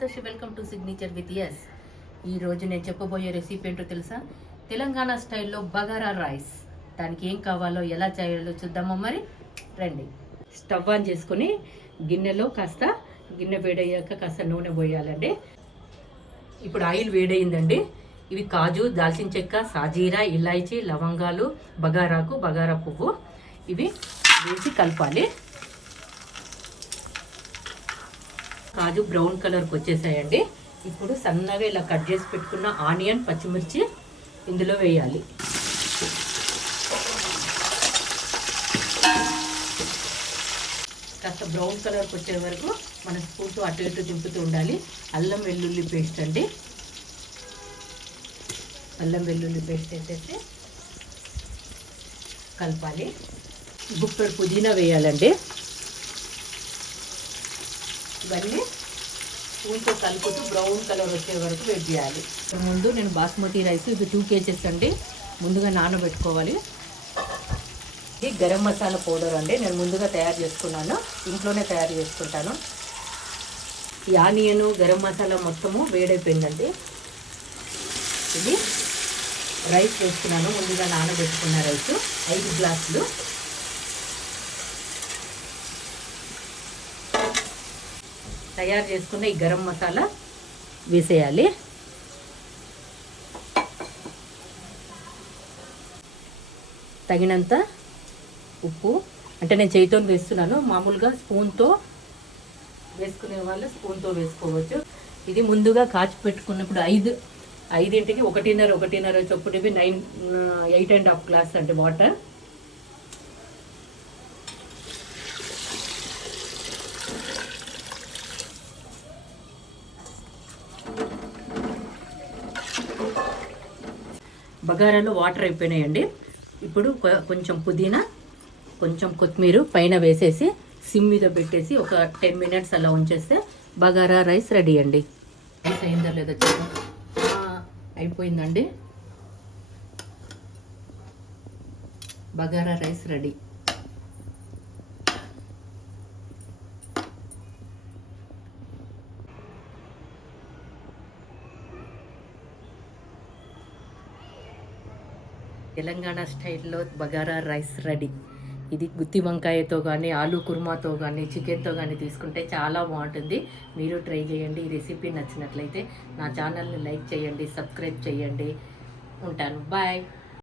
Santoshi, welcome to signature with S. ఈరోజు నేను చెప్పబోయే రెసిపీ ఏంటో తెలుసా? తెలంగాణ స్టైల్లో బగారా రైస్. దానికి ఏం కావాలో ఎలా చేయాలో చూద్దామా మరి. రండి. స్టవ్ ఆన్ చేసుకొని గిన్నెలో గిన్నె వేడయ్యాక కాస్త నూనె పోయాలండి. ఇప్పుడు ఆయిల్ వేడయిందండి. ఇవి కాజు, దాల్చిన చెక్క, సాజీరా, ఇలాయచీ, లవంగాలు, బగారాకు, బగారా పువ్వు ఇవి వేసి కలపాలి. కాజు బ్రౌన్ కలర్కి వచ్చేసాయండి. ఇప్పుడు సన్నగా ఇలా కట్ చేసి పెట్టుకున్న ఆనియన్, పచ్చిమిర్చి ఇందులో వేయాలి. కాస్త బ్రౌన్ కలర్కి వచ్చే వరకు మన స్పూన్తో అటు ఇటు తింపుతూ ఉండాలి. అల్లం వెల్లుల్లి పేస్ట్ అండి. అల్లం వెల్లుల్లి పేస్ట్ వేసేసి కలపాలి. గుప్పెడు పుదీనా వేయాలండి. ఇవన్నీ స్పూన్తో కలుపుతూ బ్రౌన్ కలర్ వచ్చే వరకు వెయిట్ చేయాలి. ముందు నేను బాస్మతి రైస్ ఇది 2 kgs అండి ముందుగా నానబెట్టుకోవాలి. ఇది గరం మసాలా పౌడర్ అండి. నేను ముందుగా తయారు చేసుకున్నాను, ఇంట్లోనే తయారు చేసుకుంటాను. ఈ ఆనియన్, గరం మసాలా మొత్తము వేడైపోయిందండి. ఇది రైస్ వేసుకున్నాను, ముందుగా నానబెట్టుకున్న రైస్ 5 గ్లాసులు. తయారు చేసుకున్న ఈ గరం మసాలా వేసేయాలి. తగినంత ఉప్పు, అంటే నేను చేతితో వేస్తున్నాను, మామూలుగా స్పూన్తో వేసుకునే వాళ్ళు స్పూన్తో వేసుకోవచ్చు. ఇది ముందుగా కాచి పెట్టుకున్నప్పుడు 5ంటికి 1:30 చొప్పున 8.5 గ్లాస్ అంటే వాటర్. బగారాలో వాటర్ అయిపోయినాయండి. ఇప్పుడు కొంచెం పుదీనా, కొంచెం కొత్తిమీర పైన వేసేసి సిమ్ మీద పెట్టేసి ఒక 10 minutes అలా ఉంచేస్తే బగారా రైస్ రెడీ అండి. రైస్ అయిందా లేదా చూద్దాం. అయిపోయిందండి. Bagara rice ready. తెలంగాణ స్టైల్లో బగారా రైస్ రెడీ. ఇది గుత్తి వంకాయతో కానీ, ఆలు కుర్మాతో కానీ, చికెన్తో కానీ తీసుకుంటే చాలా బాగుంటుంది. మీరు ట్రై చేయండి. ఈ రెసిపీ నచ్చినట్లయితే నా ఛానల్ని లైక్ చేయండి, సబ్స్క్రైబ్ చేయండి. ఉంటాను. బాయ్.